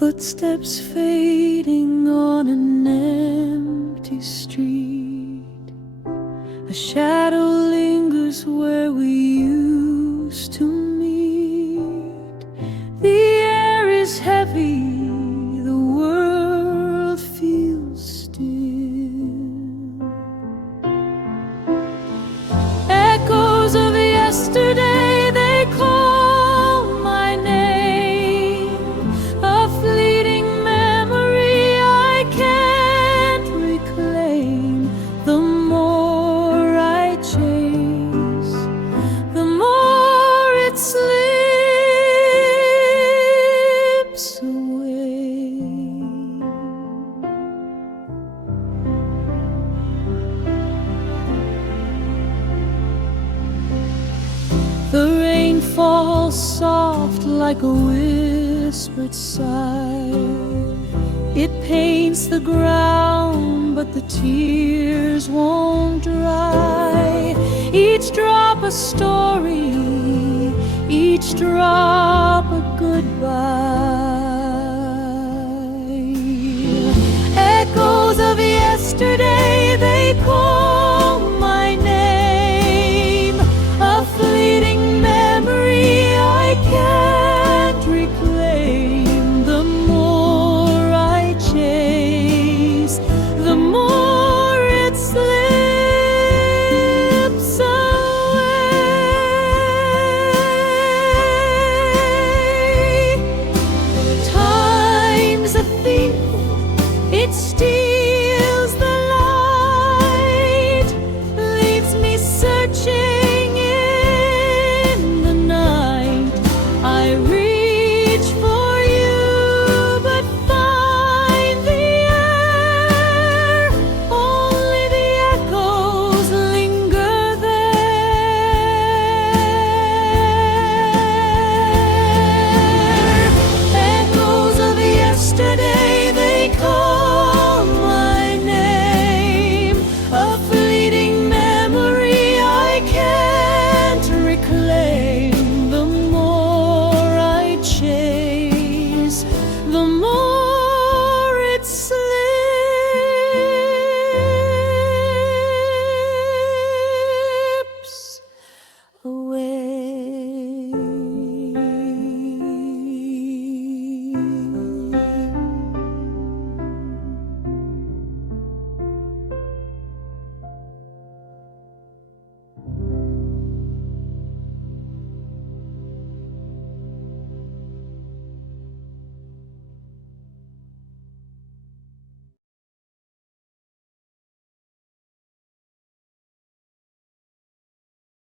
Footsteps fading on an empty street. A shadow lingers where we used to meet. The air is heavy, the world feels still. Echoes of yesterday, they call my name. A fleeting memory I can't reclaim. The more I chase, the more it slips away. The rain falls soft like a whispered sigh. It paints the ground, but the tears won't dry. Each drop a story, each drop a goodbye. Echoes of yesterday, they call my name. A fleeting memory I can't reclaim. The more I chase, the more it slips away. Time's a thief, it steals